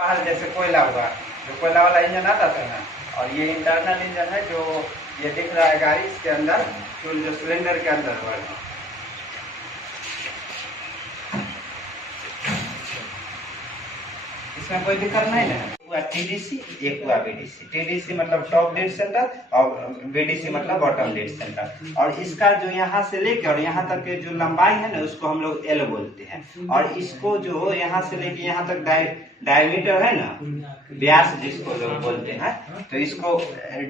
बाहर जैसे कोयला हुआ, जो कोयला वाला इंजन आता था ना, और ये इंटरनल इंजन है जो ये दिख रहा है गाड़ी, इसके अंदर फ्यूल जो सिलेंडर के अंदर हुआ है। इसमें कोई दिक्कत नहीं है। हुआ टीडीसी, एक हुआ बीडीसी। टीडीसी मतलब टॉप डेड सेंटर और बीडीसी मतलब बॉटम डेड सेंटर। और इसका जो यहाँ से लेके और यहाँ तक के जो लंबाई है ना, उसको हम लोग एल बोलते हैं। और इसको जो यहाँ से लेके यहाँ तक डायमीटर है ना, व्यास जिसको लोग बोलते हैं, तो इसको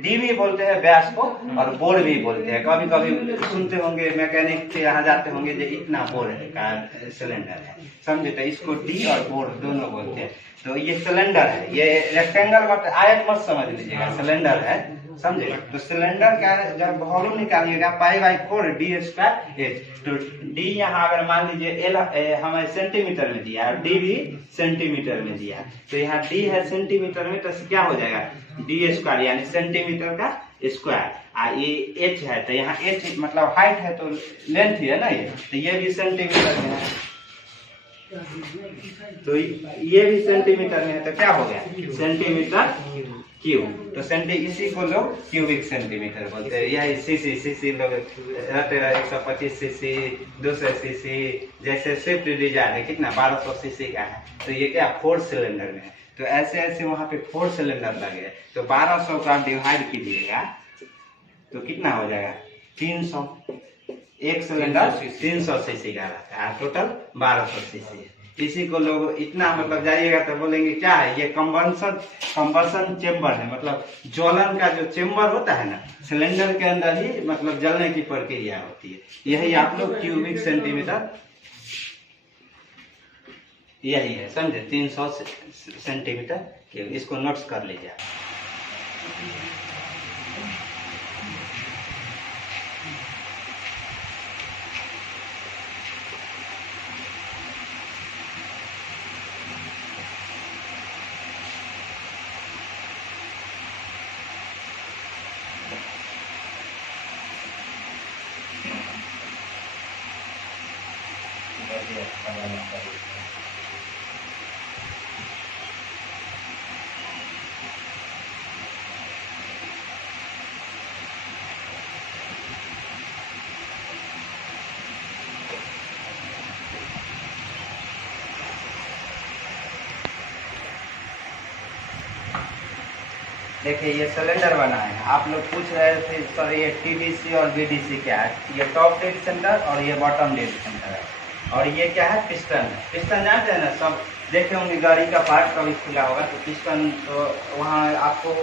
डी भी बोलते हैं व्यास को, और बोर भी बोलते हैं। कभी कभी सुनते होंगे मैकेनिक के यहाँ जाते होंगे जो इतना बोर है का सिलेंडर है, समझे, तो इसको डी और बोर दोनों बोलते हैं। तो ये सिलेंडर है, ये रेक्टेंगल मत आयत मत समझ लीजिएगा, सिलेंडर है, समझे। तो सिलेंडर का जब वॉल्यूम निकालिएगा π/4 d² h, तो डी यहाँ अगर मान लीजिए एल हमें सेंटीमीटर में दिया है, डी भी सेंटीमीटर में दिया है, तो यहाँ डी है सेंटीमीटर में, तो क्या हो जाएगा d² यानी सेंटीमीटर का स्क्वायर। ये एच है, तो यहाँ एच मतलब हाइट है, तो लेंथ ही है ना ये, तो ये भी सेंटीमीटर में है, तो ये भी सेंटीमीटर में है, तो क्या हो गया सेंटीमीटर क्यूब। तो इसी को लोग क्यूबिक सेंटीमीटर बोलते हैं। यही सीसी लोग रहते हैं 125 सीसी 200 सीसी, जैसे स्विफ्ट डिजायर है कितना 1200 सीसी का है, तो ये क्या 4 सिलेंडर में है। तो ऐसे ऐसे वहाँ पे 4 सिलेंडर लगे, तो 1200 का डिवाइड कीजिएगा तो कितना हो जाएगा 300। एक सिलेंडर 300 सीसी का रहता है, टोटल 1200 सीसी है। इसी को लोग इतना मतलब जाइएगा तो बोलेंगे क्या है ये कंबसन चेम्बर है, मतलब ज्वलन का जो चेम्बर होता है ना, सिलेंडर के अंदर ही मतलब जलने की प्रक्रिया होती है। यही आप लोग क्यूबिक सेंटीमीटर यही है, समझे, 300 सेंटीमीटर। इसको नोट्स कर लीजिए। देखिए ये सिलेंडर बना है, आप लोग पूछ रहे थे सर ये टीडीसी और बीडीसी क्या है। ये टॉप डेड सेंटर और ये बॉटम डेड सेंटर है। और ये क्या है पिस्टन है। पिस्टन जानते हैं ना, सब देखे होंगे गाड़ी का पार्ट कभी खुला होगा तो पिस्टन, तो वहाँ आपको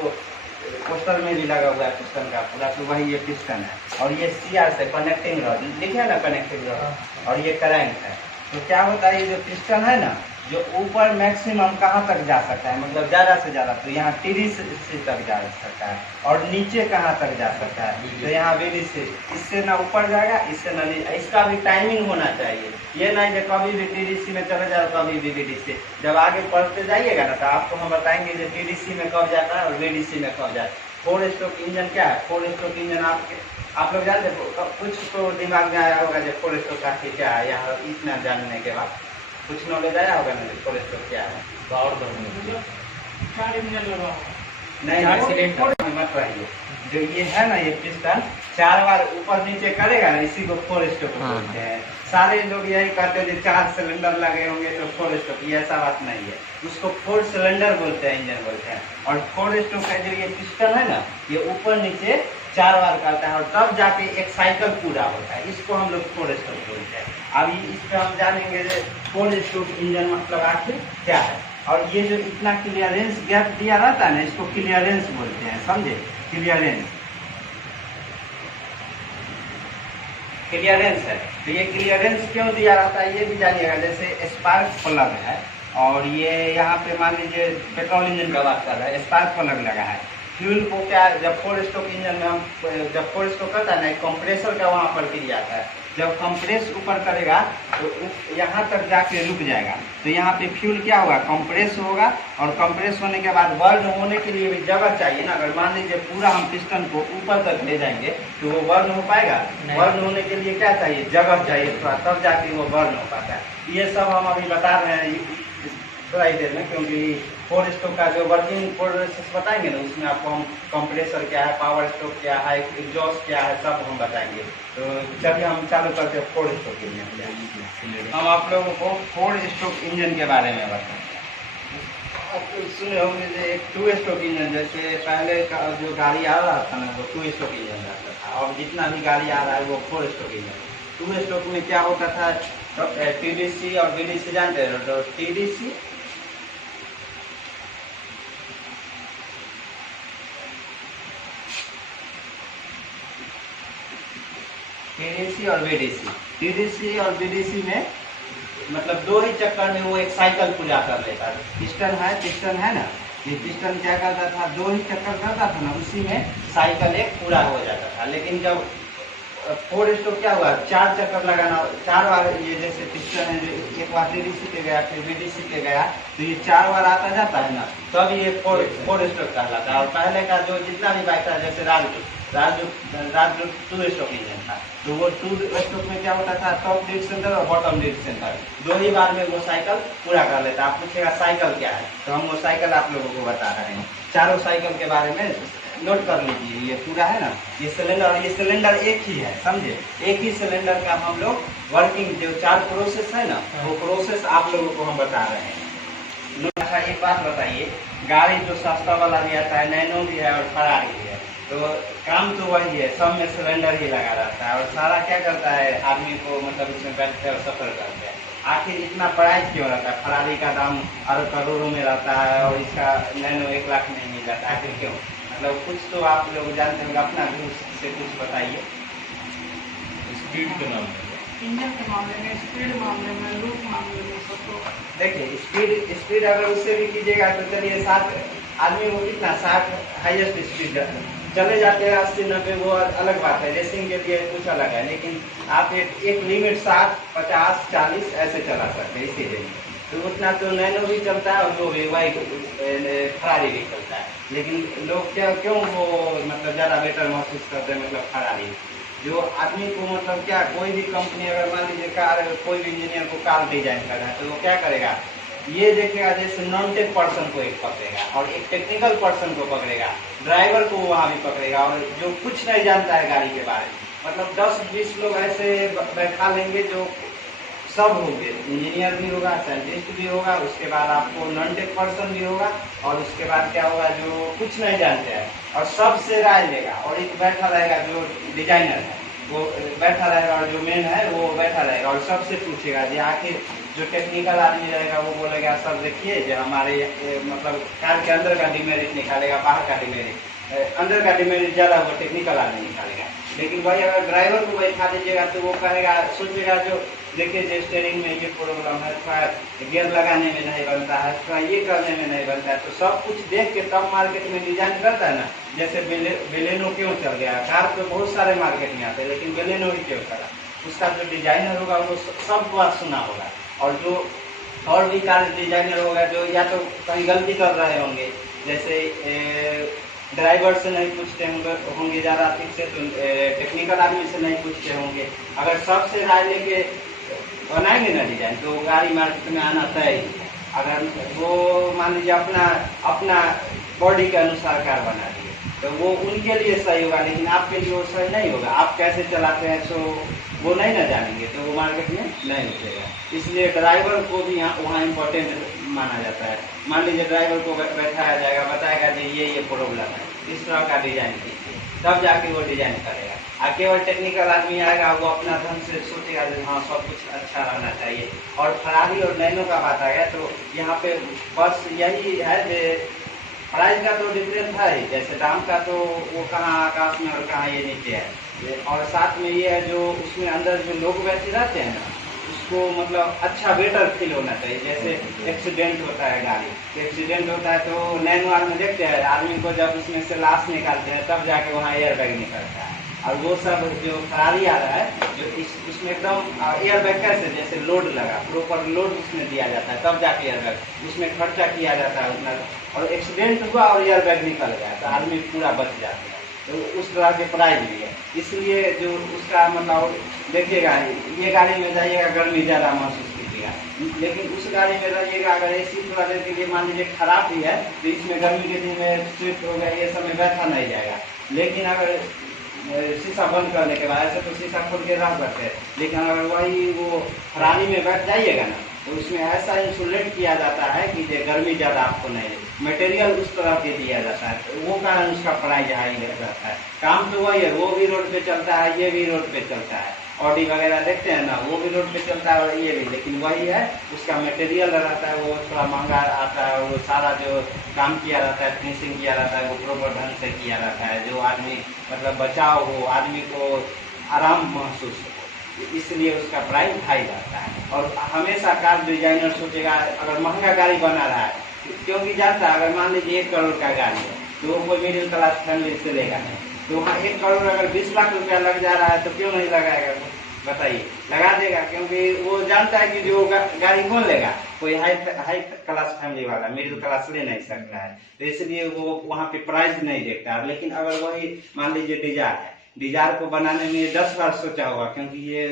पोस्टर में भी लगा हुआ है पिस्टन का पूरा, तो वही ये पिस्टन है। और ये सीआर से कनेक्टिंग रॉड लिखे है ना, कनेक्टिंग रॉड, और ये करंट है। तो क्या होता है ये जो पिस्टन है ना, जो ऊपर मैक्सिमम कहाँ तक जा सकता है, मतलब ज़्यादा से ज़्यादा, तो यहाँ टीडीसी तक जा सकता है। और नीचे कहाँ तक जा सकता है, तो यहाँ बीडीसी, इससे ना ऊपर जाएगा, इससे ना नीचे। इसका भी टाइमिंग होना चाहिए, ये नहीं कि कभी भी टीडीसी में चले जाओ कभी भी बीडीसी। जब आगे पढ़ते जाइएगा ना तो आपको हम बताएंगे जो टीडीसी में कब जाता है और बीडीसी में कब जाता है। 4 स्ट्रोक इंजन क्या है, 4 स्ट्रोक इंजन आप लोग जानते कुछ तो दिमाग में आया होगा जो 4 स्ट्रोक का क्या है, यहाँ इतना जानने के बाद कुछ नॉलेज आया होगा ना 4 स्ट्रोक क्या है। नहीं मत रहिए, जो ये है ना ये पिस्टन 4 बार ऊपर नीचे करेगा ना, इसी को 4 स्ट्रोक बोलते हैं। सारे लोग यही कहते हैं 4 सिलेंडर लगे होंगे तो 4 स्ट्रोक, ये ऐसा बात नहीं है। उसको 4 सिलेंडर बोलते हैं, इंजन बोलते हैं। और 4 स्ट्रोक का जो ये पिस्टन है ना, ये ऊपर नीचे 4 बार करता है और तब जाके एक साइकिल पूरा होता है। इसको हम लोग 4 स्ट्रोक बोलते हैं। अभी इस पर हम जानेंगे 4 स्ट्रोक इंजन मतलब आखिर क्या है। और ये जो इतना क्लियरेंस गैप दिया रहता है ना, इसको क्लियरेंस बोलते हैं, समझे, क्लियरेंस है। तो ये क्लियरेंस क्यों दिया रहता है ये भी जानिएगा। जैसे स्पार्क प्लग है और ये यहाँ पे मान लीजिए पेट्रोल इंजन का बात कर रहा है, स्पार्क प्लग लगा है। फ्यूल को क्या जब 4 स्ट्रोक इंजन में हम जब 4 स्ट्रोक करता है ना, कंप्रेसर का वहाँ पर क्रिया आता है। जब कंप्रेस ऊपर करेगा तो यहाँ तक जाके रुक जाएगा, तो यहाँ पे फ्यूल क्या होगा कंप्रेस होगा। और कंप्रेस होने के बाद बर्न होने के लिए भी जगह चाहिए ना। अगर मान लीजिए पूरा हम पिस्टन को ऊपर तक ले जाएंगे तो वो बर्न हो पाएगा। बर्न होने के लिए क्या चाहिए, जगह चाहिए थोड़ा, तब जाके वो बर्न हो पाता है। ये सब हम अभी बता रहे हैं थोड़ा ही देर में, क्योंकि 4 स्ट्रोक का जो वर्किंग प्रोसेस बताएंगे ना, उसमें आपको हम कंप्रेसर क्या है, पावर स्ट्रोक क्या है, एग्जॉस्ट क्या है, सब हम बताएंगे। तो चलिए हम चालू करते हैं 4 स्ट्रोक इंजन। हम आप लोगों को 4 स्ट्रोक इंजन के बारे में बताएंगे। आप सुने होंगे जो एक 2 स्ट्रोक इंजन, जैसे पहले का जो गाड़ी आ रहा था ना, वो 2 स्ट्रोक इंजन रहता था, और जितना भी गाड़ी आ रहा है वो 4 स्ट्रोक इंजन। 2 स्ट्रोक में क्या होता था, तो टीडीसी और बीडीसी जानते हैं। तो टीडीसी और बीडीसी, टीडीसी और बीडीसी में मतलब 2 ही चक्कर में वो एक साइकिल पूरा कर लेता है। पिस्टन है ना, ये पिस्टन क्या करता था, 2 ही चक्कर करता था ना, उसी में साइकिल एक पूरा हो जाता था। लेकिन जब 4 स्ट्रोक क्या हुआ, 4 चक्कर लगाना, 4 बार, ये जैसे पिस्टन है, एक बार टीडीसी पे गया, फिर बीडीसी पे गया, तो ये 4 बार आता जाता है ना, तब ये 4 स्ट्रोक कहलाता है। और पहले का जो जितना भी बाइक था, जैसे राजदूत 2 स्ट्रोक इंजन था, तो वो 2 स्ट्रोक में क्या होता था, टॉप डेड सेंटर और बॉटम डेड सेंटर, 2 ही बार में वो साइकिल पूरा कर लेता। आप पूछेगा साइकिल क्या है, तो हम वो साइकिल आप लोगों को बता रहे हैं। चारों साइकिल के बारे में नोट कर लीजिए। ये पूरा है ना, ये सिलेंडर, और ये सिलेंडर एक ही है, समझे, एक ही सिलेंडर का हम लोग वर्किंग जो 4 प्रोसेस है ना, वो प्रोसेस आप लोगों को हम बता रहे हैं। अच्छा एक बात बताइए, गाड़ी जो सस्ता वाला भी आता है, नैनो भी है और फरारी भी है, तो काम तो वही है, सब में सिलेंडर ही लगा रहता है, और सारा क्या करता है, आदमी को मतलब इसमें बैठते और सफर करते हैं। आखिर इतना प्राइस क्यों रहता है, फरारी का दाम अरब करोड़ों में रहता है और इसका नैनो 1 लाख में मिल जाता है, आखिर क्यों? मतलब कुछ तो आप लोग जानते होंगे, अपना भी से कुछ बताइए। स्पीड के मामले में, इंजन के मामले में, स्पीड मामले में, लूप मामले में, सब तो देखिए स्पीड अगर उससे भी कीजिएगा तो चलिए 60 आदमी वो कितना 60 हाईएस्ट स्पीड चले जाते हैं, 80-90 वो अलग बात है, रेसिंग के लिए कुछ अलग है। लेकिन आप एक लिमिट 60, 50, 40 ऐसे चला सकते हैं, इसीलिए तो उतना तो नैनो भी चलता है और वो भी वही फरारी भी चलता है। लेकिन लोग क्यों वो मतलब ज़्यादा बेटर महसूस करते हैं, मतलब फरारी जो आदमी को मतलब क्या, कोई भी कंपनी अगर मान लीजिए कार, कोई भी इंजीनियर को कार डिजाइन कर रहा है, तो वो क्या करेगा, ये देखेगा जैसे नॉन टेक पर्सन को एक पकड़ेगा और एक टेक्निकल पर्सन को पकड़ेगा, ड्राइवर को वहाँ भी पकड़ेगा, और जो कुछ नहीं जानता है गाड़ी के बारे में, मतलब 10-20 लोग ऐसे बैठा लेंगे जो सब होंगे, इंजीनियर भी होगा, साइंटिस्ट भी होगा, उसके बाद आपको नॉन टेक पर्सन भी होगा, और उसके बाद क्या होगा, जो कुछ नहीं जानते हैं, और सबसे राय लेगा, और एक बैठा रहेगा जो डिजाइनर है, वो बैठा रहेगा, और जो मेन है वो बैठा रहेगा, और सबसे पूछेगा जी, आखिर जो टेक्निकल आदमी रहेगा वो बोलेगा सर देखिए जो हमारे मतलब कार के अंदर का डिमेरिट निकालेगा, बाहर का डिमेरिट, अंदर का डिमेरिट ज़्यादा वो टेक्निकल आदमी निकालेगा। लेकिन भाई अगर ड्राइवर को बैठा दीजिएगा तो वो कहेगा, सोचेगा जो देखिए जो स्टीयरिंग में ये प्रॉब्लम है, थोड़ा गियर लगाने में नहीं बनता है, थोड़ा ये करने में नहीं बनता है, तो सब कुछ देख के तब मार्केट में डिजाइन करता है ना। जैसे बेलेनो क्यों चल गया, कार तो बहुत सारे मार्केट में आते हैं, लेकिन बेलेनो ही क्यों चला, उसका जो डिजाइनर होगा वो सब बात सुना होगा, और जो और भी कार डिजाइनर होगा जो या तो कहीं गलती कर रहे होंगे, जैसे ड्राइवर से नहीं पूछते होंगे ज़्यादा ठीक से, तो टेक्निकल आदमी से नहीं पूछते होंगे। अगर सबसे राय लेके बनाएंगे ना डिजाइन, तो गाड़ी मार्केट में आना तय ही है। अगर वो मान लीजिए अपना बॉडी के अनुसार कार बना दिए, तो वो उनके लिए सही होगा, लेकिन आपके लिए वो सही नहीं होगा। आप कैसे चलाते हैं सो वो नहीं ना जानेंगे, तो वो मार्केट में नहीं उठेगा। इसलिए ड्राइवर को भी वहाँ इम्पोर्टेंट माना जाता है। मान लीजिए ड्राइवर को बैठाया जाएगा, बताएगा जी ये प्रॉब्लम है, इस तरह का डिजाइन कीजिए, तब जाके वो डिजाइन करेगा। और केवल टेक्निकल आदमी आएगा, वो अपना ढंग से सोचेगा कि हाँ सब कुछ अच्छा रहना चाहिए। और फरारी और नैनो का बात आ गया, तो यहाँ पे बस यही है कि प्राइस का तो डिफरेंस है ही, जैसे दाम का तो वो कहाँ आकाश में और कहाँ ये नीचे है। और साथ में ये है जो उसमें अंदर जो लोग बैठे रहते हैं ना, उसको मतलब अच्छा बेटर फील होना चाहिए। जैसे एक्सीडेंट होता है, गाड़ी एक्सीडेंट होता है तो नैनो आदमी देखते हैं, आदमी को जब उसमें से लाश निकालते हैं तब जाके वहाँ एयर बैग निकलता है। और वो सब जो फरारी आ रहा है, जो उसमें एकदम एयर बैग कैसे, जैसे लोड लगा, प्रॉपर लोड उसमें दिया जाता है, तब जाके एयर बैग, उसमें खर्चा किया जाता है उतना, और एक्सीडेंट हुआ और एयर बैग निकल गया तो आदमी पूरा बच जाता है। तो उस तरह के प्राइस भी है, इसलिए जो उसका मतलब देखिएगा, ये गाड़ी में जाइएगा गर्मी ज़्यादा महसूस कीजिएगा, रहिएगा। लेकिन उस गाड़ी में रहिएगा, अगर एसी थोड़ा देर के लिए मान लीजिए खराब भी है तो इसमें गर्मी के दिन में स्विफ्ट हो गया ये सब में बैठा नहीं जाएगा। लेकिन अगर शीशा बंद करने के बाद, ऐसे तो शीशा खोल के रख सकते हैं, लेकिन अगर वही वो फरारी में बैठ जाइएगा ना तो उसमें ऐसा इंसुलेट किया जाता है कि गर्मी ज़्यादा आपको नहीं, मटेरियल उस तरह के दिया जाता है, तो वो कारण उसका प्राइस हाई रहता है। काम तो वही है, वो भी रोड पे चलता है, ये भी रोड पे चलता है, ऑडी वगैरह देखते हैं ना, वो भी रोड पे चलता है और ये भी, लेकिन वही है उसका मटेरियल रहता है वो थोड़ा महंगा आता है। वो सारा जो काम किया रहता है, फिनिशिंग किया रहता है, वो प्रॉपर ढंग से किया रहता है, जो आदमी मतलब बचाव हो, आदमी को आराम महसूस हो, इसलिए उसका प्राइस हाई रहता है। और हमेशा कार डिजाइनर सोचेगा अगर महंगा गाड़ी बना रहा है, क्योंकि जानता है अगर मान लीजिए 1 करोड़ का गाड़ी है तो वो कोई मिडिल क्लास फैमिली से लेगा नहीं, तो वहाँ 1 करोड़ अगर 20 लाख रुपया लग जा रहा है तो क्यों नहीं लगाएगा? बताइए, लगा देगा, क्योंकि वो जानता है कि जो गाड़ी कौन लेगा, कोई हाई क्लास फैमिली वाला, मिडिल क्लास ले नहीं सकता है, तो इसलिए वो वहाँ पे प्राइस नहीं देखता है। लेकिन अगर वही मान लीजिए डिजायर है, डिजायर को बनाने में 10 बार सोचा होगा, क्योंकि ये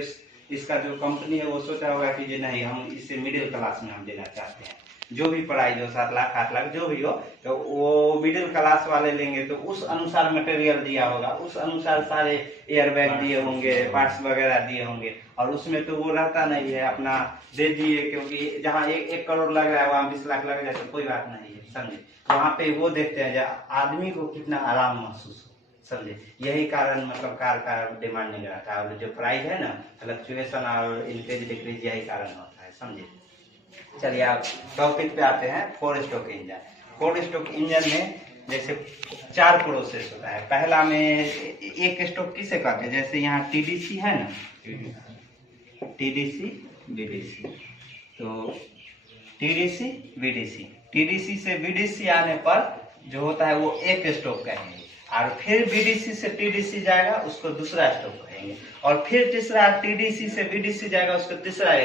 इसका जो कंपनी है वो सोचा होगा कि ये नहीं, हम इसे मिडिल क्लास में हम देना चाहते हैं, जो भी प्राइस हो 7 लाख 8 लाख जो भी हो, तो वो मिडिल क्लास वाले लेंगे तो उस अनुसार मटेरियल दिया होगा, उस अनुसार सारे एयर बैग दिए होंगे, पार्ट्स वगैरह दिए होंगे, और उसमें तो वो रहता नहीं है, अपना दे दिए, क्योंकि जहाँ 1 करोड़ लग रहा है वहाँ 20 लाख लग जाए तो कोई बात नहीं है, समझे। वहाँ पे वो देखते हैं आदमी को कितना आराम महसूस हो, समझे। यही कारण मतलब कार का डिमांडिंग रहता है, और जो प्राइस है ना फ्लक्चुएशन और इंक्रीज डिक्रीज यही कारण होता है, समझे। चलिए आप टॉपिक पे आते हैं, 4 स्ट्रोक इंजन। 4 स्ट्रोक इंजन में जैसे 4 प्रोसेस होता है। पहला में 1 स्ट्रोक किसे कहते हैं, जैसे यहाँ टीडीसी है ना, टीडीसी बीडीसी, तो टीडीसी बीडीसी, टीडीसी से बीडीसी आने पर जो होता है वो 1 स्ट्रोक कहेंगे, और फिर बीडीसी से टीडीसी जाएगा उसको दूसरा स्ट्रोक कहेंगे, और फिर तीसरा टीडीसी से बीडीसी जाएगा उसको तीसरा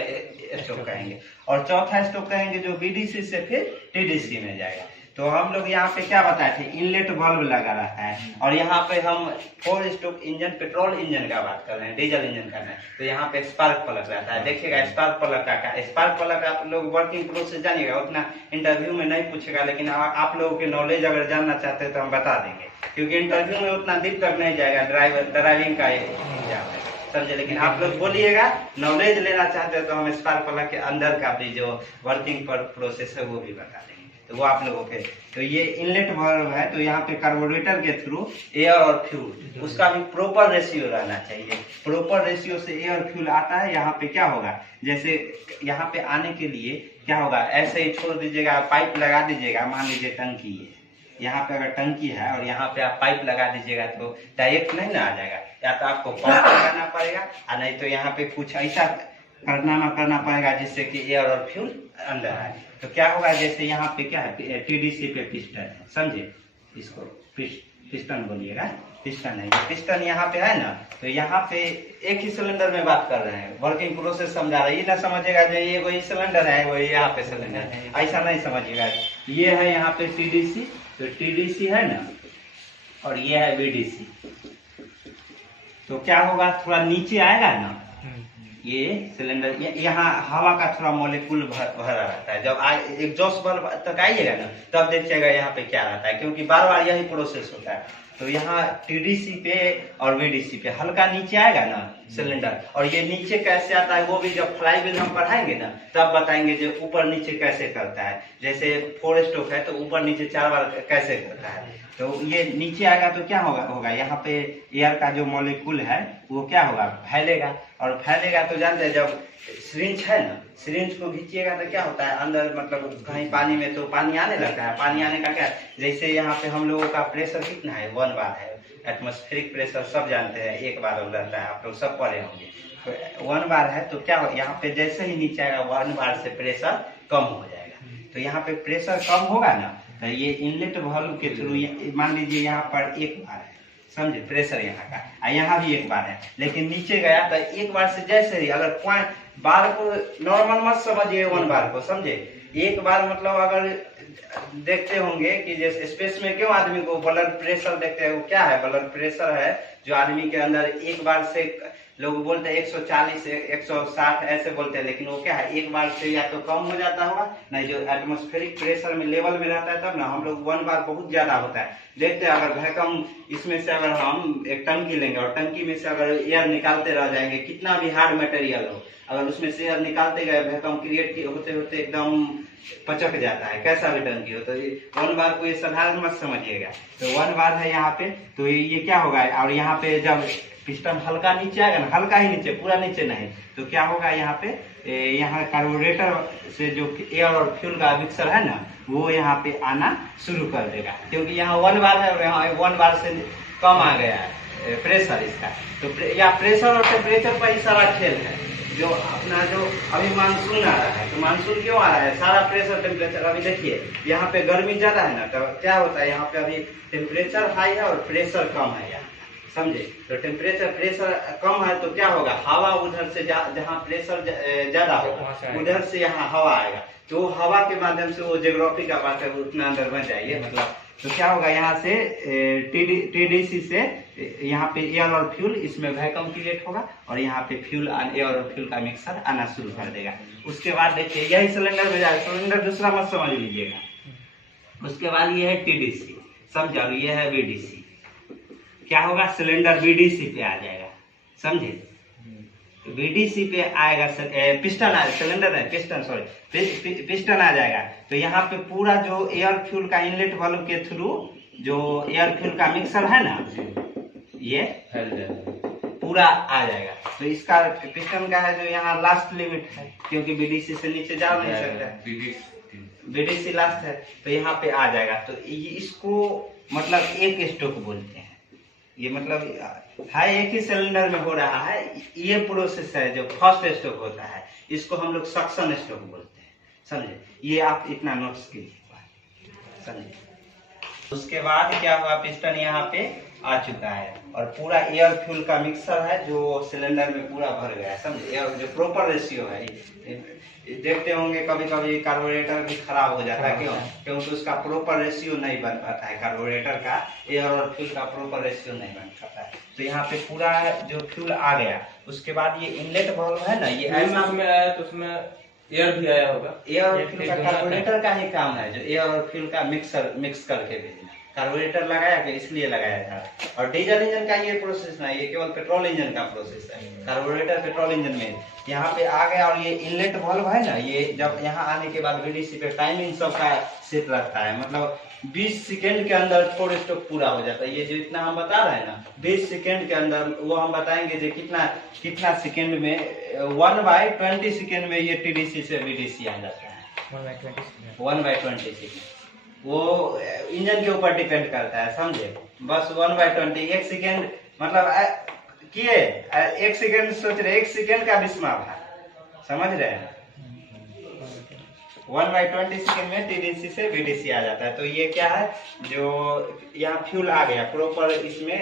स्ट्रोक कहेंगे, और चौथा स्ट्रोक कहेंगे जो बीडीसी से फिर टीडीसी में जाएगा। तो हम लोग यहाँ पे क्या बताए थे, इनलेट वाल्व लगा रहता है, और यहाँ पे हम 4 स्ट्रोक इंजन पेट्रोल इंजन का बात कर रहे हैं, डीजल इंजन कर रहे हैं, तो यहाँ पे स्पार्क प्लग रहता है। देखिएगा स्पार्क प्लग का स्पार्क प्लग आप लोग वर्किंग प्रोसेस जानिएगा, उतना इंटरव्यू में नहीं पूछेगा, लेकिन आप लोगों के नॉलेज अगर जानना चाहते हैं तो हम बता देंगे, क्योंकि इंटरव्यू में उतना डीप तक नहीं जाएगा, ड्राइविंग का एग्जाम है, समझे। लेकिन आप लोग बोलिएगा नॉलेज लेना चाहते हैं तो हम स्पार्क प्लग के अंदर का भी जो वर्किंग प्रोसेस है वो भी बता देंगे, तो वो आप लोगों के। तो ये इनलेट वाल्व है, तो यहाँ पे कार्बोरेटर के थ्रू एयर और फ्यूल, उसका भी प्रॉपर रेशियो रहना चाहिए। प्रॉपर रेशियो से एयर फ्यूल आता है। यहाँ पे क्या होगा, जैसे यहाँ पे आने के लिए क्या होगा, ऐसे ही छोड़ दीजिएगा, पाइप लगा दीजिएगा, मान लीजिए टंकी है, यहाँ पे अगर टंकी है और यहाँ पे आप पाइप लगा दीजिएगा तो डायरेक्ट नहीं ना आ जाएगा, या तो आपको पंप लगाना पड़ेगा, और नहीं तो यहाँ पे कुछ ऐसा करना पड़ेगा जिससे कि एयर और फ्यूल अंदर आए। तो क्या होगा, जैसे यहाँ पे क्या है, टीडीसी पे पिस्टन है, समझे, इसको पिस्टन बोलिएगा, पिस्टन है, पिस्टन यहाँ पे है ना, तो यहाँ पे एक ही सिलेंडर में बात कर रहे हैं, वर्किंग प्रोसेस समझा रहे हैं, ये ना समझिएगा जो ये वही सिलेंडर है वही यहाँ पे सिलेंडर है, ऐसा नहीं समझिएगा। ये है यहाँ पे टीडीसी, तो टीडीसी है ना, और ये है बीडीसी, तो क्या होगा, थोड़ा नीचे आएगा ना ये सिलेंडर, यहाँ हवा का थोड़ा मॉलिक्यूल भरा रहता है। जब एग्जॉस्ट वाल्व तक आइएगा ना तब देखिएगा यहाँ पे क्या रहता है, क्योंकि बार बार यही प्रोसेस होता है। तो यहाँ टीडीसी पे और बीडीसी पे हल्का नीचे आएगा ना सिलेंडर, और ये नीचे कैसे आता है वो भी जब फ्लाई व्हील हम पढ़ाएंगे ना तब बताएंगे जो ऊपर नीचे कैसे करता है। जैसे 4 स्ट्रोक है तो ऊपर नीचे 4 बार कैसे करता है, तो ये नीचे आएगा तो क्या होगा यहाँ पे एयर का जो मॉलिक्यूल है वो क्या होगा, फैलेगा, और फैलेगा तो जानते हैं जब सिरिंज है ना, सिरिंज को खींचिएगा तो क्या होता है अंदर, मतलब कहीं पानी में तो पानी आने लगता है। पानी आने का क्या, जैसे यहाँ पे हम लोगों का प्रेशर कितना है, 1 बार है, एटमॉस्फेरिक प्रेशर सब जानते हैं 1 बार रहता है, आप लोग सब पढ़े होंगे। तो 1 बार है तो क्या हो, यहाँ पे जैसे ही नीचे आएगा 1 बार से प्रेशर कम हो जाएगा। तो यहाँ पे प्रेशर कम होगा ना, तो ये इनलेट वाल्व के थ्रू मान लीजिए यहाँ पर 1 बार है, समझे, प्रेशर यहाँ का, यहाँ भी 1 बार है, लेकिन नीचे गया तो 1 बार से जैसे ही, अगर पॉइंट बार को नॉर्मल मत समझिए 1 बार को, समझे, एक बार मतलब अगर देखते होंगे कि जैसे स्पेस में क्यों आदमी को ब्लड प्रेशर देखते हैं, वो क्या है, ब्लड प्रेशर है जो आदमी के अंदर एक बार से, लोग बोलते हैं 140 160 ऐसे बोलते हैं, लेकिन वो क्या है एक बार से या तो कम हो जाता होगा, नहीं जो एटमॉस्फेरिक प्रेशर में लेवल में रहता है तब ना। हम लोग 1 बार बहुत ज्यादा होता है, देखते हैं अगर वैक्यूम इसमें से अगर हम एक टंकी लेंगे और टंकी में से अगर एयर निकालते रह जाएंगे, कितना भी हार्ड मटेरियल हो, अगर उसमें से एयर निकालते गए वैक्यूम क्रिएट होते होते एकदम पचक जाता है, कैसा भी टंकी हो। तो 1 बार को ये साधारण मत समझिएगा, तो 1 बार है यहाँ पे। तो ये क्या होगा, और यहाँ पे जब पिस्टन हल्का नीचे आएगा ना, हल्का ही नीचे, पूरा नीचे नहीं, तो क्या होगा यहाँ पे, यहाँ कार्बोरेटर से जो एयर और फ्यूल का मिक्सर है ना, वो यहाँ पे आना शुरू कर देगा, क्योंकि यहाँ 1 बार है और यहाँ 1 बार से कम आ गया है प्रेशर इसका। तो या प्रेशर और टेम्परेचर पर ही सारा खेल है। जो अपना जो अभी मानसून आ रहा है, तो मानसून क्यों आ रहा है, सारा प्रेशर टेम्परेचर, अभी देखिए यहाँ पे गर्मी ज्यादा है ना, तो क्या होता है यहाँ पे अभी टेम्परेचर हाई है और प्रेशर कम है यहाँ, समझे। तो टेम्परेचर प्रेशर कम है तो क्या होगा, हवा उधर से जहाँ प्रेशर ज्यादा होगा उधर से यहाँ हवा आएगा, तो हवा के माध्यम से वो ज्योग्राफी का बात है उतना अंदर बन जाइए मतलब। तो क्या होगा यहाँ से टीडीसी से यहाँ पे एयर और फ्यूल, इसमें वैक्यूम क्रिएट होगा और यहाँ पे फ्यूल एयर और फ्यूल का मिक्सर आना शुरू कर देगा। उसके बाद देखिए यही सिलेंडर में जाएगा, सिलेंडर दूसरा मत समझ लीजिएगा। उसके बाद ये है टीडीसी, समझा, ये है बीडीसी। क्या होगा, सिलेंडर बीडीसी पे आ जाएगा, समझे। बीडीसी पे आएगा, पिस्टन सिलेंडर है, पिस्टन सॉरी पिस्टन आ जाएगा। तो यहाँ पे पूरा जो एयर फ्यूल का इनलेट वाल्व के थ्रू जो एयर फ्यूल का मिक्सर है ना, ये पूरा आ जाएगा। तो इसका पिस्टन का है जो यहाँ लास्ट लिमिट है, क्योंकि बीडीसी से नीचे जा नहीं सकता, बीडीसी लास्ट है, तो यहाँ पे आ जाएगा। तो इसको मतलब एक स्ट्रोक बोलते हैं, ये मतलब है एक ही सिलेंडर में हो रहा है, ये प्रोसेस है जो फर्स्ट स्ट्रोक होता है, इसको हम लोग सक्शन स्ट्रोक बोलते हैं, समझे। ये आप इतना नोट्स कीजिए, समझे। उसके बाद क्या हुआ, पिस्टन यहाँ पे आ चुका है और पूरा एयर फ्यूल का मिक्सर है जो सिलेंडर में पूरा भर गया है, समझे। एयर जो प्रॉपर रेशियो है, देखते होंगे कभी कभी कार्बोरेटर भी खराब हो जाता है, क्यों, क्योंकि उसका प्रॉपर रेशियो नहीं बन पाता है, कार्बोरेटर का एयर और फ्यूल का प्रॉपर रेशियो नहीं बन पाता है। तो यहाँ पे पूरा जो फ्यूल आ गया, उसके बाद ये इनलेट वाल्व है ना, ये ऐसा में आया तो उसमें एयर भी आया होगा, एयर और फ्यूल का कार्बोरेटर का ही काम है जो एयर और फ्यूल का मिक्स करके भेजना। कार्बोरेटर लगाया कि इसलिए लगाया था। और डीजल इंजन का ये प्रोसेस नहीं, ये केवल पेट्रोल इंजन का प्रोसेस है। कार्बोरेटर पेट्रोल इंजन में यहाँ पे आ गया, और ये इनलेट वाल्व है ना, ये जब यहाँ आने के बाद बीडीसी पे टाइमिंग सबका सेट रहता है, मतलब 20 सेकेंड के अंदर 4 स्ट्रोक पूरा हो जाता है। ये जो इतना हम बता रहे हैं ना 20 सेकेंड के अंदर, वो हम बताएंगे जो कितना सेकेंड में 1/20 सेकेंड में ये टीडीसी से बीडीसी आ जाता है। 1/20 सेकेंड वो इंजन के ऊपर डिपेंड करता है, समझे। बस 1/20 1 सेकेंड मतलब किए 1 सेकेंड सोच रहे, 1 सेकेंड का विस्माप है, समझ रहे हैं। 1/20 सेकेंड में टीडीसी से बीडीसी आ जाता है। तो ये क्या है, जो यहाँ फ्यूल आ गया प्रॉपर, इसमें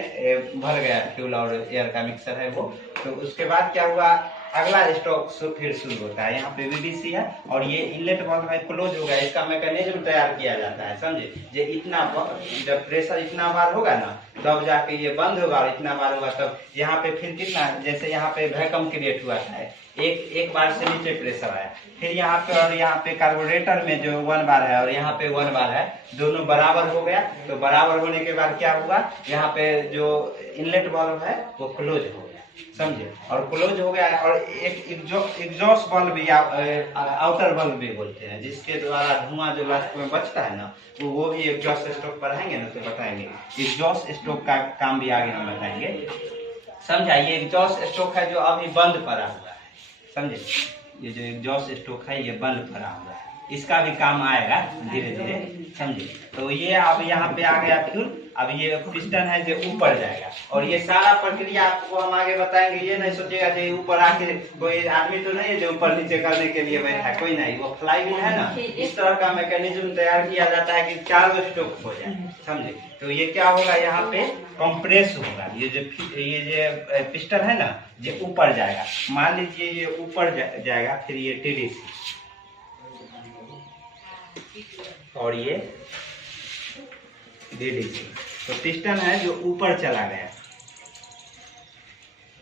भर गया फ्यूल और एयर का मिक्सर है वो। तो उसके बाद क्या हुआ, अगला स्ट्रोक फिर शुरू होता है। यहाँ पे बीडीसी है और ये इनलेट वाल्व है, क्लोज हो गया, इसका मैकेनिज्म तैयार किया जाता है, समझे। जे इतना जब प्रेशर इतना बार होगा ना, तब जाके ये बंद होगा, और इतना बार होगा तब यहाँ पे फिर कितना, जैसे यहाँ पे वैक्यूम क्रिएट हुआ है, एक बार से नीचे प्रेशर आया, फिर यहाँ पे और यहाँ पे कार्बोरेटर में जो 1 बार है और यहाँ पे 1 बार है, दोनों बराबर हो गया। तो बराबर होने के बाद क्या हुआ, यहाँ पे जो इनलेट वाल्व है वो क्लोज हो गया, समझे। और क्लोज हो गया, और एक एग्जॉस्ट वाल्व या आउटर वाल्व भी बोलते हैं, जिसके द्वारा धुआं जो लास्ट में बचता है ना, वो भी एग्जॉस्ट स्ट्रोक पर रहेंगे ना तो बताएंगे। एग्जॉस्ट स्ट्रोक का काम भी आगे हम बताएंगे, समझा। ये एग्जॉस्ट स्ट्रोक है जो अभी बंद पड़ा हुआ है, समझे। ये जो एग्जॉस्ट स्ट्रोक है ये बंद पड़ा हुआ है, इसका भी काम आएगा धीरे धीरे, समझे। तो ये अब यहाँ पे आ गया फ्यूल, अब ये पिस्टन है जो ऊपर जाएगा, और ये सारा प्रक्रिया आपको हम आगे बताएंगे। ये नहीं सोचेगा जो ऊपर आके कोई आदमी तो नहीं है जो ऊपर नीचे करने के लिए बैठा है, कोई नहीं। वो फ्लाई व्हील है ना, इस तरह का मैकेनिज्म तैयार किया जाता है कि 4 स्ट्रोक हो जाए, समझे। तो ये क्या होगा, यहाँ पे कंप्रेस होगा, ये जो पिस्टन है ना ये ऊपर जाएगा। मान लीजिए ये ऊपर जाएगा, फिर ये टीडीसी और ये DDC। तो पिस्टन है जो ऊपर चला गया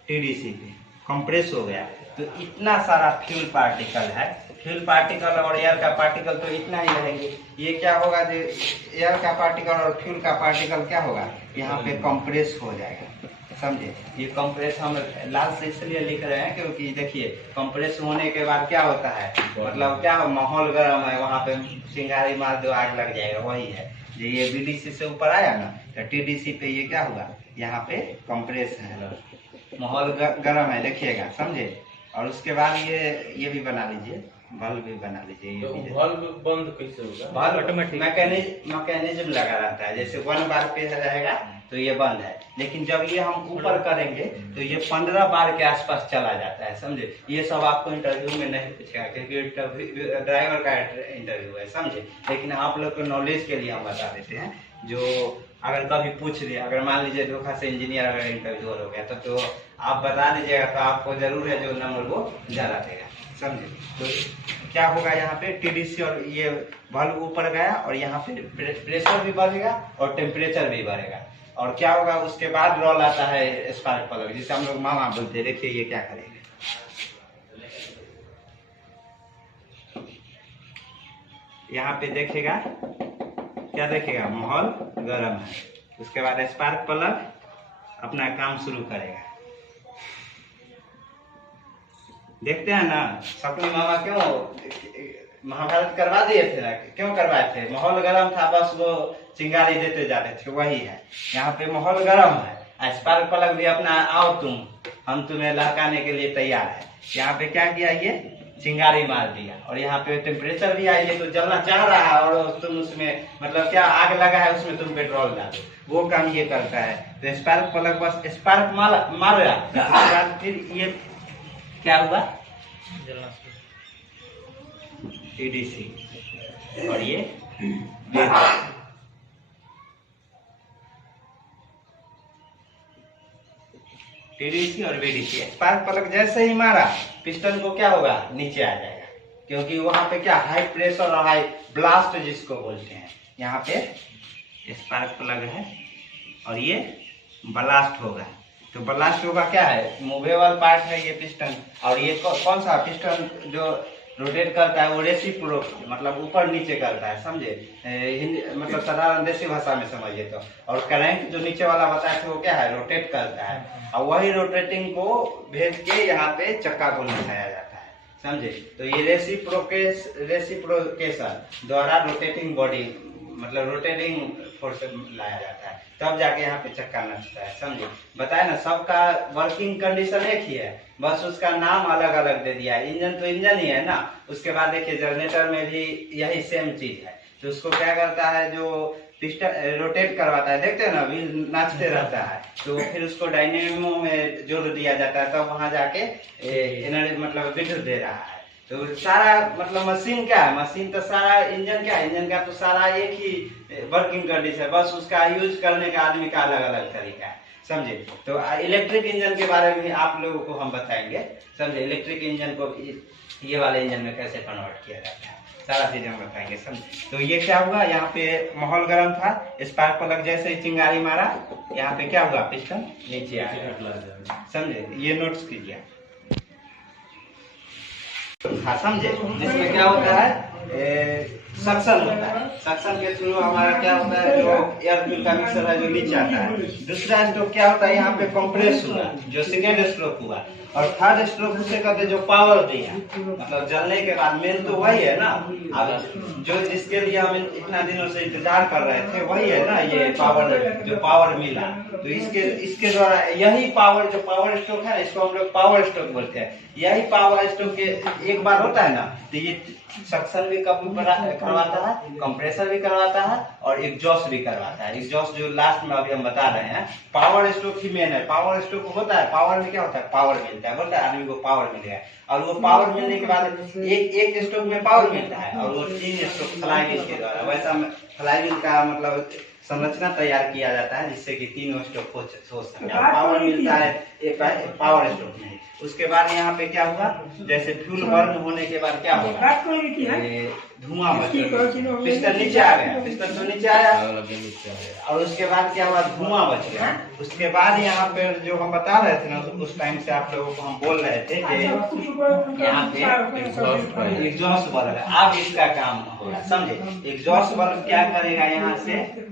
TDC पे, कंप्रेस हो गया। तो इतना सारा फ्यूल पार्टिकल है, फ्यूल पार्टिकल और एयर का पार्टिकल तो इतना ही रहेंगे। ये क्या होगा, जो एयर का पार्टिकल और फ्यूल का पार्टिकल क्या होगा, यहाँ पे कंप्रेस हो जाएगा, समझे। ये कंप्रेस हम लाल से इसलिए लिख रहे हैं क्योंकि देखिए कंप्रेस होने के बाद क्या होता है, मतलब क्या माहौल गर्म है, वहाँ पे चिंगारी मार दो आग लग जाएगा, वही है। जो ये BDC से ऊपर आया ना, तो TDC पे ये क्या हुआ, यहाँ पे कंप्रेस है, माहौल गर्म है, देखिएगा, समझे। और उसके बाद ये भी बना लीजिए, बल्ब भी बना लीजिए। ये भी बल्ब बंद कैसे होगा? बल्ब ऑटोमेटिक मैकेनिज्म लगा रहता है, जैसे 1 बार पे रहेगा तो ये बंद है, लेकिन जब ये हम ऊपर करेंगे तो ये 15 बार के आसपास चला जाता है, समझे। ये सब आपको इंटरव्यू में नहीं पूछेगा क्योंकि ड्राइवर का इंटरव्यू है, समझे। लेकिन आप लोग को नॉलेज के लिए हम बता देते हैं, जो अगर कभी पूछ लिया, अगर मान लीजिए धोखा से इंजीनियर अगर इंटरव्यू हो गया तो आप बता दीजिएगा, तो आपको जरूर है जो नंबर वो ज्यादा देगा, समझे। तो क्या होगा, यहाँ पे TDC और ये बल्ब ऊपर गया और यहाँ पे प्रेशर भी बढ़ेगा और टेम्परेचर भी बढ़ेगा। और क्या होगा, उसके बाद रोल आता है स्पार्क प्लग, जिसे हम लोग मामा बोलते हैं। देखिए ये क्या करेंगे, यहाँ पे देखेगा, क्या देखेगा, माहौल गर्म है। उसके बाद स्पार्क प्लग अपना काम शुरू करेगा। देखते हैं ना, सपनी मामा क्यों महाभारत करवा दिए थे ना, क्यों करवाए थे, माहौल गर्म था, बस वो चिंगारी देते जाते थे, वही है। यहाँ पे माहौल गर्म है, स्पार्क प्लग भी अपना आओ तुम, हम तुम्हें लहकाने के लिए तैयार है। यहाँ पे क्या किया, ये चिंगारी मार दिया। और यहाँ पे टेम्परेचर भी आई है, तो जलना चाह रहा है और तुम उसमें मतलब क्या आग लगा है, उसमें तुम पेट्रोल डालो, वो काम ये करता है। तो स्पार्क प्लग बस स्पार्क मार रहा, उसके बाद फिर ये क्या हुआ, TDC और ये TDC और BDC। स्पार्क प्लग जैसे ही मारा, पिस्टन को क्या होगा, नीचे आ जाएगा, क्योंकि वहां पे क्या हाई प्रेशर और हाई ब्लास्ट जिसको बोलते हैं। यहाँ पे स्पार्क प्लग है और ये ब्लास्ट होगा। तो ब्लास्ट होगा क्या है, मूवेबल पार्ट है ये पिस्टन। और ये कौन सा पिस्टन जो रोटेट करता है, वो रेसिप्रोक, मतलब ऊपर नीचे करता है, समझे। हिंदी मतलब साधारण देसी भाषा में समझिए तो। और करंट जो नीचे वाला बताया था वो क्या है, रोटेट करता है, और वही रोटेटिंग को भेज के यहाँ पे चक्का को घुमाया जाता है, समझे। तो ये रेसिप्रोकेशन द्वारा रोटेटिंग बॉडी, मतलब रोटेटिंग फोर्स लाया जाता है, तब जाके यहाँ पे चक्का नचता है, समझे। बताए ना, सबका वर्किंग कंडीशन एक ही है, बस उसका नाम अलग अलग दे दिया है। इंजन तो इंजन ही है ना। उसके बाद देखिए जनरेटर में भी यही सेम चीज है। तो उसको क्या करता है, जो पिस्टन रोटेट करवाता है, देखते हैं ना व्हील नाचते रहता है, तो फिर उसको डायनेमो में जोड़ दिया जाता है, तब वहां जाके एनर्जी मतलब विद्युत दे रहा है। तो सारा मतलब मशीन क्या है, मशीन तो सारा इंजन क्या है, इंजन का तो सारा एक ही वर्किंग कंडीशन है, बस उसका यूज करने का आदमी का अलग अलग तरीका है, समझे। तो इलेक्ट्रिक इंजन के बारे में आप लोगों को हम बताएंगे, समझे। इलेक्ट्रिक इंजन को ये वाले इंजन में कैसे कन्वर्ट किया जाता है, सारा चीज हम बताएंगे, समझे। तो ये क्या हुआ, यहाँ पे माहौल गर्म था, स्पार्क प्लग जैसे ही चिंगारी मारा, यहाँ पे क्या हुआ, पिस्टन नीचे आ गया, समझे। ये नोट्स कीजिए, हाँ, समझे। जिसमें क्या होता है, सक्शन होता है, सक्शन के थ्रू हमारा क्या होता है, जो एयर फ्यूल का मिक्सर है जो नीचे आता है। दूसरा स्ट्रोक क्या होता है, यहाँ पे कंप्रेस हुआ, जो सेकेंड स्ट्रोक हुआ। और थर्ड स्ट्रोक उसे कहते जो पावर दिया, मतलब जलने के बाद मेन तो वही है ना। अब जो जिसके लिए हम इतना दिनों से इंतजार कर रहे थे वही है ना, ये पावर, जो पावर मिला। तो इसके द्वारा यही पावर, जो पावर स्ट्रोक है, इसको हम लोग पावर स्ट्रोक बोलते हैं। यही पावर स्ट्रोक के एक बार होता है ना, तो ये सक्शन भी करवाता है, कंप्रेसर भी करवाता है, और एग्जॉस्ट भी करवाता है। एग्जॉस्ट जो लास्ट में अभी हम बता रहे हैं, पावर स्ट्रोक ही मेन है। पावर स्ट्रोक होता है, पावर में क्या होता है, पावर मिलता है, बोलता है आदमी को पावर मिलेगा। और वो पावर मिलने के बाद एक स्ट्रोक में पावर मिलता है, और वो 3 स्ट्रोक फ्लाईव्हील के द्वारा, वैसा फ्लाईव्हील का मतलब संरचना तैयार किया जाता है, जिससे कि 3 स्ट्रोक हो सके। पावर मिलता है एक पावर स्ट्रोक में। उसके बाद यहाँ पे क्या हुआ, जैसे फ्यूल बर्न होने के बाद क्या होगा, धुआं बच गया, पिस्टन नीचे आ गया, पिस्टन तो नीचे आया और उसके बाद क्या हुआ, धुआं बच गया। उसके बाद यहाँ पे जो हम बता रहे थे ना, उस टाइम से आप लोगों को हम बोल रहे थे कि यहाँ पे एग्जॉस्ट बल्ब है। अब इसका काम होगा, समझे। एग्जॉस्ट बल्ब क्या करेगा, यहाँ से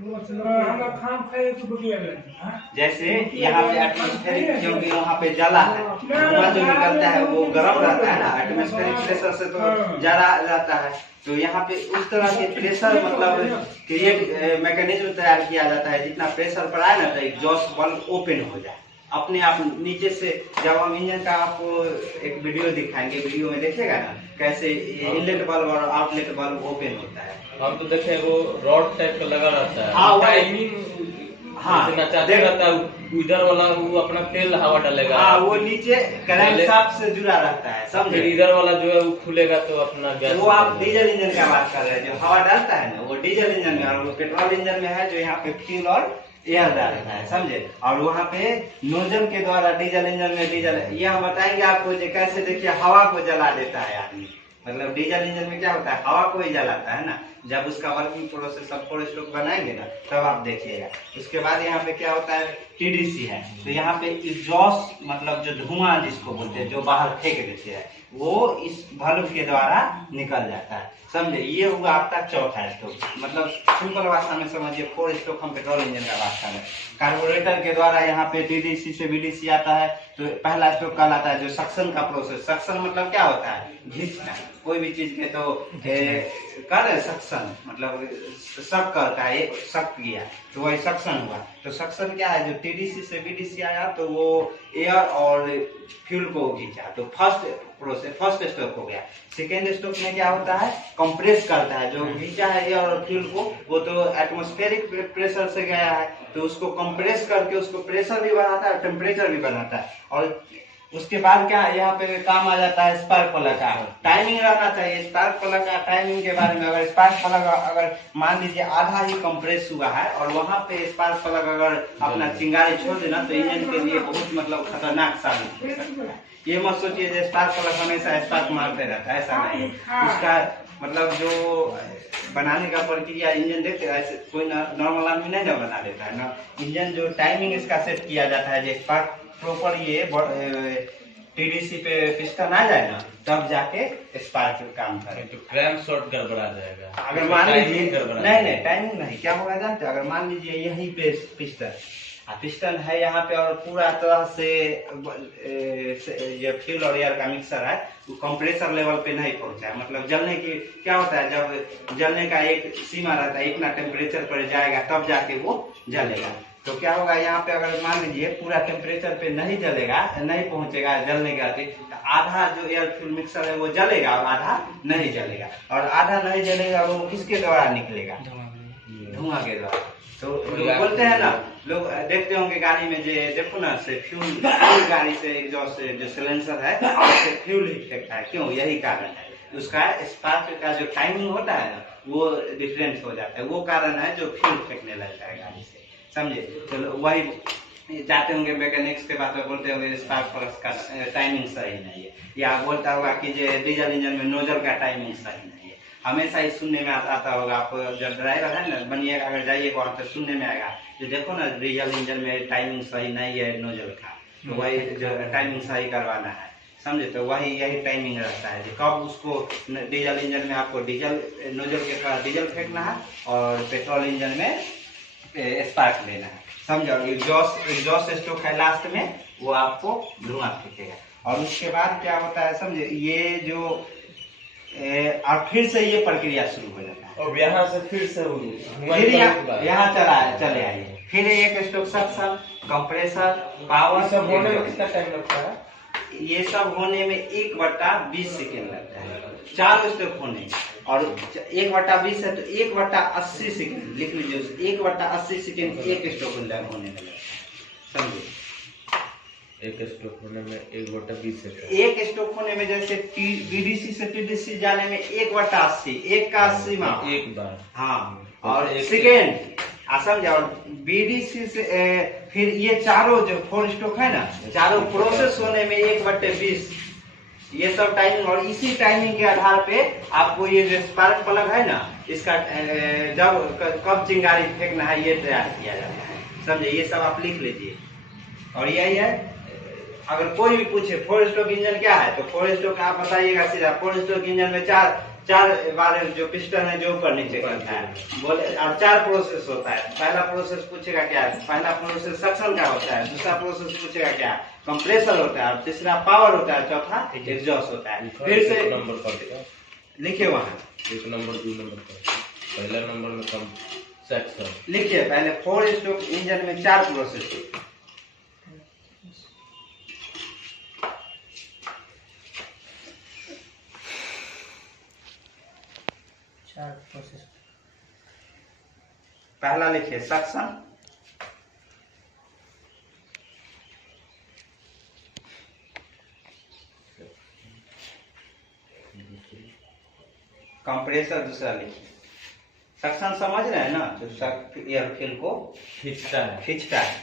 जैसे यहाँ पे एटमॉस्फेरिक, क्योंकि वहाँ पे जला है, धुआं जो निकलता है वो गर्म रहता है ना, एटमॉस्फेरिक प्रेशर से तो जला जाता है। तो यहाँ पे उस तरह के प्रेशर मतलब क्रिएट मैकेनिज्म तैयार किया जाता है, जितना प्रेशर पड़ा है ना तो एग्जॉस्ट बल्ब ओपन हो जाए अपने आप नीचे से। जब हम इंजन का आपको एक वीडियो दिखाएंगे, वीडियो में देखिएगा ना कैसे इनलेट बल्ब और आउटलेट बल्ब ओपन होता है। हम तो देखे वो रॉड टाइप का लगा रहता है, हाँ, टाइमिंग, हाँ नचाते रहता है, उधर वाला वो अपना तेल हवा डालेगा, हाँ वो नीचे करंट शाफ्ट से जुड़ा रहता है, समझे। इधर वाला जो है वो खुलेगा तो अपना गैस। वो आप डीजल इंजन का बात कर रहे हैं, जो हवा डालता है ना वो डीजल इंजन में, और वो पेट्रोल इंजन में है जो यहाँ पे फ्यूल और एयर डालता है, समझे। और वहाँ पे नोजल के द्वारा डीजल इंजन में डीजल, ये हम बताएंगे आपको कैसे। देखिए हवा को जला देता है आदमी, मतलब डीजल इंजन में क्या होता है, हवा को ही जलाता है ना। जब उसका वर्किंग प्रोसेस सब फोर स्ट्रोक बनाएंगे ना तब आप देखिएगा। उसके बाद यहाँ पे क्या होता है, टीडीसी है, तो यहाँ पे एग्जॉस्ट मतलब जो धुआं जिसको बोलते हैं, जो बाहर फेंक देते हैं, वो इस बल्ब के द्वारा निकल जाता है, समझे। ये हुआ आपका चौथा स्ट्रोक। मतलब सिंपल भाषा में समझिए, फोर स्ट्रोक हम पेट्रोल इंजन का बात कर रहे हैं। कार्बोरेटर के द्वारा यहाँ पे टीडीसी से बीडीसी आता है, तो पहला स्ट्रोक कहलाता है जो सक्शन का प्रोसेस। सक्शन मतलब क्या होता है, घिसना। कोई भी चीज के तो कर सक्शन मतलब सक करता है, एक सक किया तो वही सक्शन हुआ। तो सक्शन क्या है, जो टीडीसी से बीडीसी आया तो वो एयर और फ्यूल को खींचा, तो फर्स्ट प्रोसेस, फर्स्ट स्ट्रोक हो गया। सेकेंड स्ट्रोक में क्या होता है, कंप्रेस करता है, जो खींचा है एयर और फ्यूल को, वो तो एटमॉस्फेरिक प्रेशर से गया है, तो उसको कंप्रेस करके उसको प्रेशर भी बढ़ाता है, टेम्परेचर भी बढ़ाता है। और उसके बाद क्या यहाँ पे काम आ जाता है स्पार्क प्लग का। टाइमिंग रहना चाहिए स्पार्क प्लग का। टाइमिंग के बारे में, अगर स्पार्क प्लग अगर मान लीजिए आधा ही कंप्रेस हुआ है और वहां पे स्पार्क प्लग अगर अपना चिंगारी छोड़ देना तो इंजन के लिए बहुत मतलब खतरनाक साबित हो सकता है। ये मत सोचिए कि स्पार्क प्लग हमेशा स्पार्क मारते रहता है, ऐसा नहीं। उसका मतलब जो बनाने का प्रक्रिया इंजन देखते हैं, ऐसे कोई नॉर्मल आदमी नहीं ना बना देता है ना। इंजन जो टाइमिंग इसका सेट किया जाता है, जो स्पार्क प्रॉपर ये टीडीसी पे पिस्टन आ जाए ना तब जाके स्पार्क काम करे। तो क्रैंक शॉट गड़बड़ा जाएगा अगर मान लीजिए, नहीं टाइमिंग नहीं, क्या होगा जानते हैं, अगर मान लीजिए यहीं पे पिस्टन है यहाँ पे और पूरा तरह से ये फ्यूल और एयर का मिक्सर है, वो कंप्रेसर लेवल पे नहीं पहुंचा है। मतलब जलने की क्या होता है, जब जलने का एक सीमा रहता है, इतना टेम्परेचर पर जाएगा तब जाके वो जलेगा। तो क्या होगा, यहाँ पे अगर मान लीजिए पूरा टेम्परेचर पे नहीं जलेगा, नहीं पहुंचेगा जलने का, तो आधा जो एयर फ्यूल मिक्सर है वो जलेगा और आधा नहीं जलेगा। और आधा नहीं जलेगा वो किसके द्वारा निकलेगा, धुआं के द्वारा। तो लोग बोलते हैं ना, लोग देखते होंगे गाड़ी में, जो देखो ना से फ्यूल गाड़ी से एग्जॉस्ट से जो सिलेंसर है उससे फ्यूल ही फेंकता है। क्यों, यही कारण है। उसका स्पार्क का जो टाइमिंग होता है ना वो डिफरेंस हो जाता है, वो कारण है जो फ्यूल फेंकने लगता है गाड़ी से, समझे। तो वही जाते होंगे मैकेनिक्स के बात में बोलते होंगे स्पार्क प्लग का टाइमिंग सही नहीं है, या बोलता होगा कि जो डीजल इंजन में नोजल का टाइमिंग सही नहीं है। हमेशा ही सुनने में आता होगा, आप जब ड्राइवर है ना बनिएगा, अगर जाइएगा वहाँ पे सुनने में आएगा जो देखो ना डीजल इंजन में टाइमिंग सही नहीं है नोजल का, तो वही जो टाइमिंग सही करवाना है, समझे। तो वही यही टाइमिंग रहता है, कब उसको डीजल इंजन में आपको डीजल नोजल के पास डीजल फेंकना है और पेट्रोल इंजन में स्पार्क लेना है, समझो। एग्जॉस्ट स्ट्रोक है लास्ट में, वो आपको धुआं फेंकेगा। और उसके बाद क्या होता है, समझे, ये जो और फिर से ये प्रक्रिया शुरू हो जाता है, और यहाँ से फिर से यहाँ चले आइए, फिर एक स्ट्रोक सक्शन, कंप्रेसर, पावर। सब होने में कितना टाइम लगता है? ये सब होने में 1/20 सेकेंड लगता है, 4 स्ट्रोक होने में। और 1/20 है तो 1/80 सेकेंड लिख लीजिए, 1/80 सेकेंड एक स्ट्रोक होने में, समझे। एक स्ट्रोक होने में 1/20 सेकेंड, एक स्ट्रोक होने में जैसे बीडीसी से टीडीसी जाने में 1/80, 1 का 80 में एक बार, हाँ। और सेकेंड समझे। और बीडीसी से फिर ये चारों जो 4 स्ट्रोक है ना, चारों प्रोसेस होने में 1/20 ये सब टाइमिंग, और इसी टाइमिंग के आधार पे आपको ये जो स्पार्क प्लग है ना, इसका जब कब चिंगारी फेंकना है ये तैयार किया जाता है, समझे। ये सब आप लिख लीजिए। और यही है, अगर कोई भी पूछे 4 स्ट्रोक इंजन क्या है, तो 4 स्ट्रोक आप बताइएगा सीधा। 4 स्ट्रोक इंजन में चार बार जो पिस्टन है जो ऊपर नीचे करता है, बोले। और 4 प्रोसेस होता है। पहला प्रोसेस पूछेगा क्या है, पहला प्रोसेस सक्शन का होता है। दूसरा प्रोसेस पूछेगा क्या, कंप्रेसर होता है। और तीसरा पावर होता है। चौथा एग्जॉस्ट होता है। फिर से नंबर कर देगा, लिखिए वहाँ 1 नंबर 2 नंबर कर। पहला नंबर में कम सेक्शन लिखिए। पहले 4 स्ट्रोक इंजन में 4 प्रोसेस होते हैं। पहला लिखिए सक्शन, कंप्रेसर दूसरा लिखिए। सक्शन समझ रहे हैं ना, जो एयरफिल को खींचता है।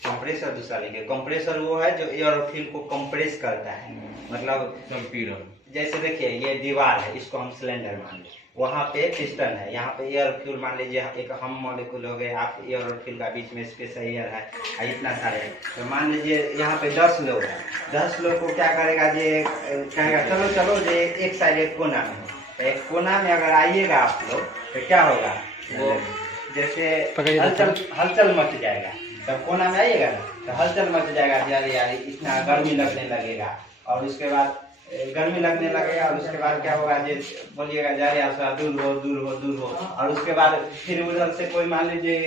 कंप्रेसर दूसरा लिखिए। कंप्रेसर वो है जो एयरफिल को कंप्रेस करता है, मतलब संपीड़न। जैसे देखिए ये दीवार है, इसको हम सिलेंडर मान लें, वहाँ पे पिस्टन है, यहाँ पे एयर फ्यूल मान लीजिए एक हम मॉलिक्यूल हो गए, आप एयर और फ्यूल का बीच में स्पेस एयर है, इतना सारे है। तो मान लीजिए यहाँ पे 10 लोग हैं। 10 लोग को क्या करेगा, ये कहेगा चलो चलो ये एक साइड एक कोना में है। तो एक कोना में अगर आइएगा आप लोग तो क्या होगा, वो जैसे हलचल मच जाएगा। जब कोना में आइएगा ना तो हलचल मच जाएगा, यार इतना गर्मी लगने लगेगा। और उसके बाद गर्मी लगने लगेगा, और उसके बाद क्या होगा, ये बोलिएगा जा रहा दूर हो। और उसके बाद फिर उधर से कोई मान लीजिए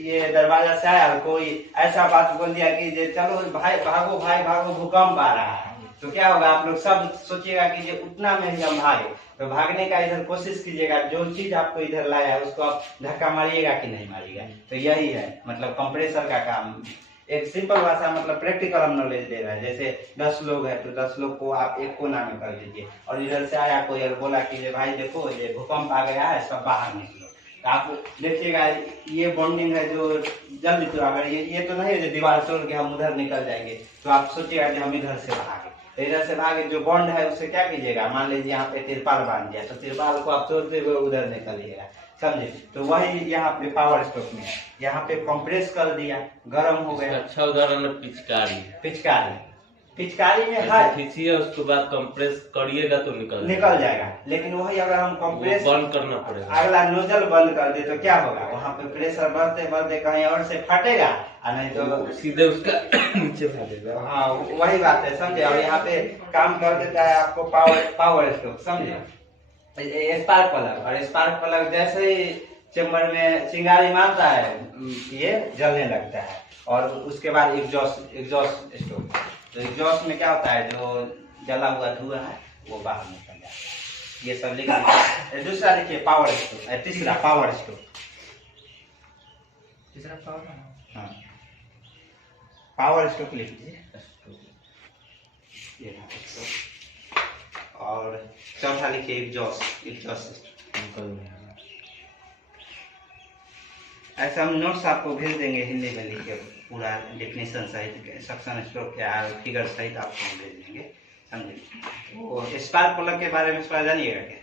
ये दरवाजा से आया, कोई ऐसा बात बोल दिया कि ये चलो भाई भागो भूकंप आ रहा है। तो क्या होगा, आप लोग सब सोचिएगा कि ये उतना में ही हम भागे। तो भागने का इधर कोशिश कीजिएगा, जो चीज आपको इधर लाया है उसको आप धक्का मारिएगा कि नहीं मारिएगा। तो यही है मतलब कंप्रेसर का काम। एक सिंपल भाषा मतलब प्रैक्टिकल हम नॉलेज दे रहा है। जैसे 10 लोग हैं तो 10 लोग को आप एक कोना में कर दीजिए, और इधर से आया कोई और बोला कि भाई देखो ये भूकंप आ गया है, सब बाहर निकलो। तो आप देखिएगा ये बॉन्डिंग है जो जल्दी, तो अगर ये तो नहीं है जो दीवार तोड़ के हम उधर निकल जाएंगे, तो आप सोचिएगा कि हम इधर से भागे। तो इधर से भागे जो बॉन्ड है उससे क्या कीजिएगा, मान लीजिए यहाँ पे तिरपाल बांध दिया, तो तिरपाल को आप तोड़ते हुए उधर निकलिएगा, समझे। तो वही यहाँ पे पावर स्ट्रोक में है, यहाँ पे कंप्रेस कर दिया, गर्म हो गया। अच्छा उदाहरण है पिचकारी में है, खींचिए उसके बाद कंप्रेस करिएगा तो निकल जाएगा। लेकिन वही अगर हम कंप्रेस बंद करना पड़ेगा, अगला नोजल बंद कर दे तो क्या होगा, वहाँ पे प्रेशर बढ़ते कहीं और से फटेगा, और नहीं तो सीधे उसका नीचे फटेगा। हाँ वही बात है, समझे। और यहाँ पे काम कर देता है आपको पावर स्ट्रोक, समझे। स्पार्क प्लग, और स्पार्क प्लग जैसे ही चेम्बर में चिंगारी मारता है ये जलने लगता है। और उसके बाद एग्जॉस्ट स्ट्रोक। तो एग्जॉस्ट में क्या होता है, जो जला हुआ धुआं है वो बाहर निकल जाता है। ये सब लिख लीजिए। दूसरा लिखिए पावर स्ट्रोक, तीसरा पावर स्ट्रोक। तीसरा पावर, हाँ पावर स्ट्रोक लिख लीजिए। और चौथा लिखिए एग्जॉस्ट। ऐसा हम नोट्स आपको भेज देंगे हिंदी में लिख के, पूरा डेफिनेशन सहित, सक्शन स्ट्रोक क्या है, फिगर सहित आपको हम भेज देंगे, समझे। वो स्पार्क प्लग के बारे में थोड़ा जानिएगा क्या?